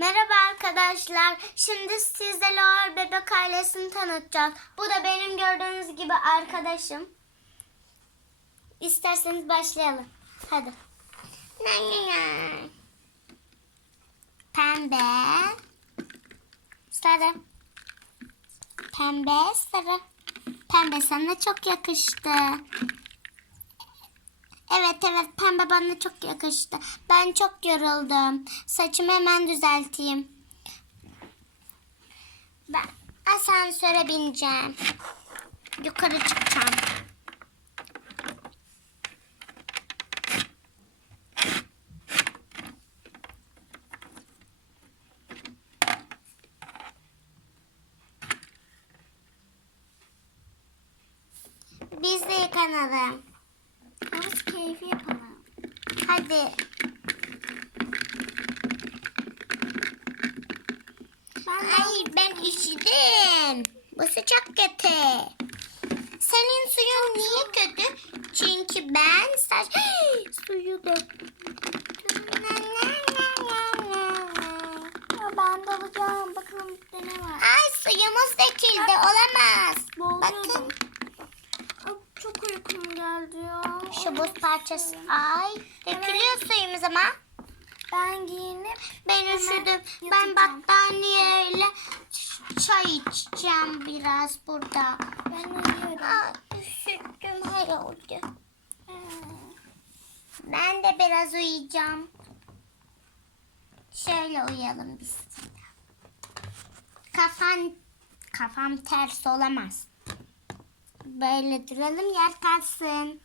Merhaba arkadaşlar. Şimdi size Lor Bebek ailesini tanıtacağız. Bu da benim gördüğünüz gibi arkadaşım. İsterseniz başlayalım. Hadi. Pembe. Sarı. Pembe, sarı. Pembe sana çok yakıştı. Evet evet pembe bana çok yakıştı. Ben çok yoruldum. Saçımı hemen düzelteyim. Ben asansöre bineceğim. Yukarı çıkacağım. Biz de yıkanalım. Hadi. Ay ben üşüdüm. Bu sıcak kötü. Senin suyun niye kötü? Çünkü ben saç... Suyu döktüm. Ben de alacağım. Bakalım ne var. Ay suyumuz döküldü. Olamaz. Bakın Ay, çok uykum geldi ya. şu buz parçası. Ay dökülüyor suyumuz ama. Ben giyinip Ben üşüdüm. Ben battaniyeyle çay içeceğim biraz burada. ben uyuyorum. Ay üşüdüm. Hay oldu. Ee, Ben de biraz uyuyacağım. Şöyle uyuyalım biz. Kafan kafam ters olamaz. Böyle duralım yer kalsın.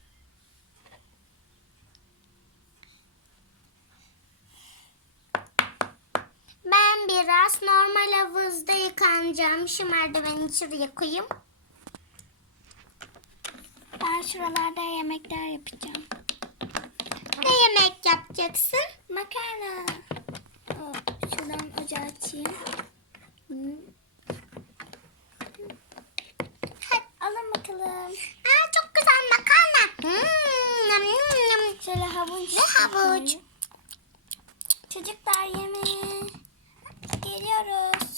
Ben biraz normal havuzda yıkanacağım. Şu merdiveni şuraya koyayım. Ben şuralarda yemekler yapacağım. Ne yemek yapacaksın? Makarna. Oo, şuradan ocağı açayım. Hmm. Alın bakalım. Aa, çok güzel makarna. Hmm. Şöyle havuç. Ve havuç. Çocuklar yemeğe. Geliyoruz.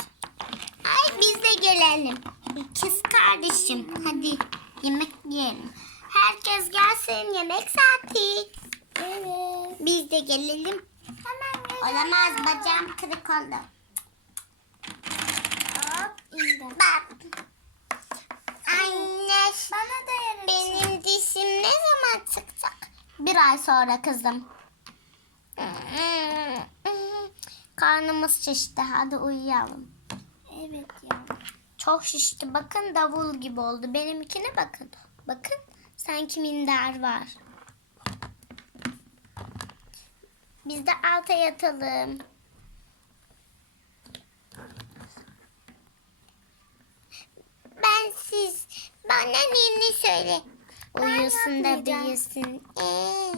Ay biz de gelelim. İkiz kardeşim. Hadi yemek yiyelim. Herkes gelsin yemek saati. Evet. Biz de gelelim. Hemen geliyorum. Olamaz bacağım kırık oldu. Hop indim. Bak. Anne Bana da yer açın. benim dişim ne zaman çıkacak? Bir ay sonra kızım. Karnımız şişti. Hadi uyuyalım. Evet ya. Çok şişti. Bakın davul gibi oldu. Benimkine bakın. Bakın sanki minder var. Biz de alta yatalım. Ben siz bana ninni söyle. Uyusun da büyüsün. Ee,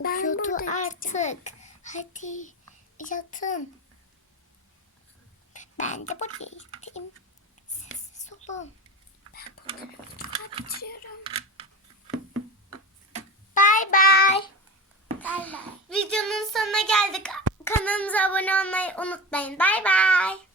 Ben burada artık. Hadi yatın. Ben de burada yatayım. Sessiz olun. Ben burada bitiriyorum. Bay bay. Bay bay. Videonun sonuna geldik. Kanalımıza abone olmayı unutmayın. Bay bay.